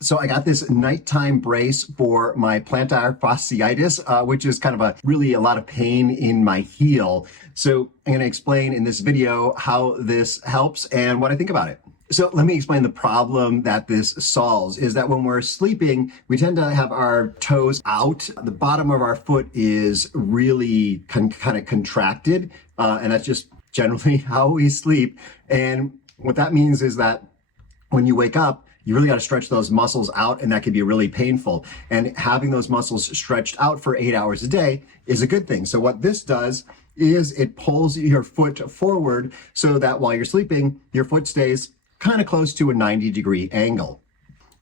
So I got this nighttime brace for my plantar fasciitis, which is kind of a lot of pain in my heel. So I'm going to explain in this video how this helps and what I think about it. So let me explain the problem that this solves is that when we're sleeping, we tend to have our toes out. The bottom of our foot is really kind of contracted, and that's just generally how we sleep. And what that means is that when you wake up, you really got to stretch those muscles out, and that can be really painful. And having those muscles stretched out for 8 hours a day is a good thing. So what this does is it pulls your foot forward so that while you're sleeping, your foot stays kind of close to a 90-degree angle.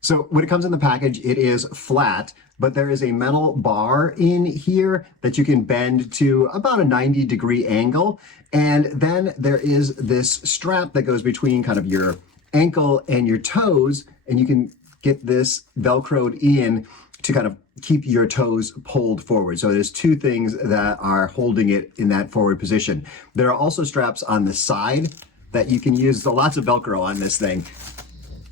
So when it comes in the package, it is flat, but there is a metal bar in here that you can bend to about a 90-degree angle. And then there is this strap that goes between kind of your ankle and your toes, and you can get this Velcroed in to kind of keep your toes pulled forward. So there's two things that are holding it in that forward position. There are also straps on the side that you can use. There's lots of Velcro on this thing.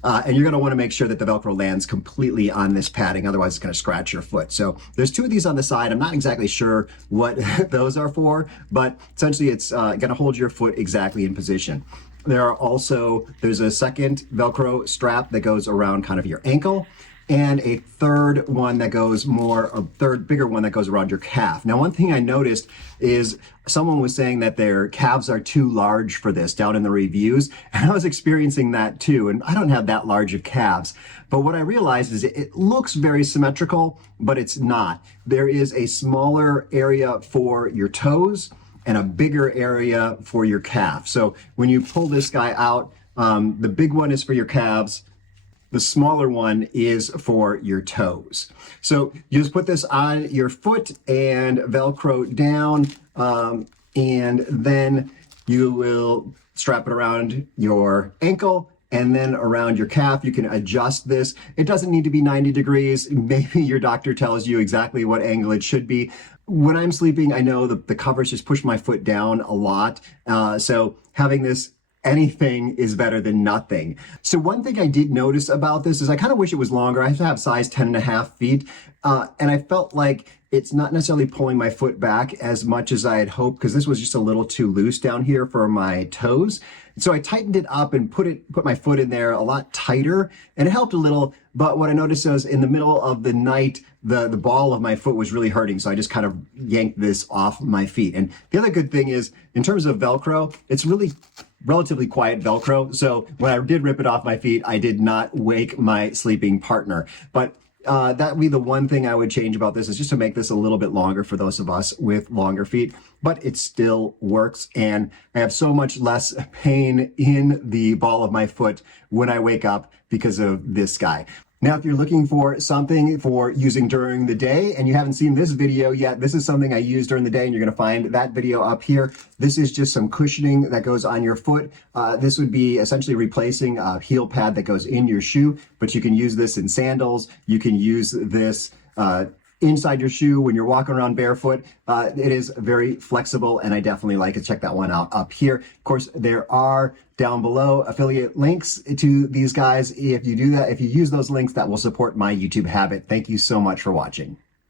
And you're going to want to make sure that the Velcro lands completely on this padding, otherwise it's going to scratch your foot. So there's two of these on the side. I'm not exactly sure what those are for, but essentially it's going to hold your foot exactly in position. There's a second Velcro strap that goes around kind of your ankle, and a third bigger one that goes around your calf. Now, one thing I noticed is someone was saying that their calves are too large for this down in the reviews, and I was experiencing that too, and I don't have that large of calves. But what I realized is it looks very symmetrical, but it's not. There is a smaller area for your toes and a bigger area for your calf. So when you pull this guy out, the big one is for your calves. The smaller one is for your toes. So you just put this on your foot and Velcro down, and then you will strap it around your ankle and then around your calf. You can adjust this. It doesn't need to be 90 degrees. Maybe your doctor tells you exactly what angle it should be. When I'm sleeping, I know that the covers just push my foot down a lot. So having this anything is better than nothing. So one thing I did notice about this is I kind of wish it was longer. I have size 10.5 feet. And I felt like it's not necessarily pulling my foot back as much as I had hoped, because this was just a little too loose down here for my toes. So I tightened it up and put my foot in there a lot tighter, and it helped a little. But what I noticed was in the middle of the night, the ball of my foot was really hurting. So I just kind of yanked this off my feet. And the other good thing is, in terms of Velcro, it's really relatively quiet Velcro. So when I did rip it off my feet, I did not wake my sleeping partner. But that would be the one thing I would change about this, is just to make this a little bit longer for those of us with longer feet. But it still works, and I have so much less pain in the ball of my foot when I wake up because of this guy. Now, if you're looking for something for using during the day and you haven't seen this video yet, this is something I use during the day, and you're going to find that video up here. This is just some cushioning that goes on your foot. This would be essentially replacing a heel pad that goes in your shoe, but you can use this in sandals. You can use this inside your shoe when you're walking around barefoot. It is very flexible, and I definitely like it. Check that one out up here. Of course, there are down below affiliate links to these guys. If you do that, if you use those links, that will support my YouTube habit. Thank you so much for watching.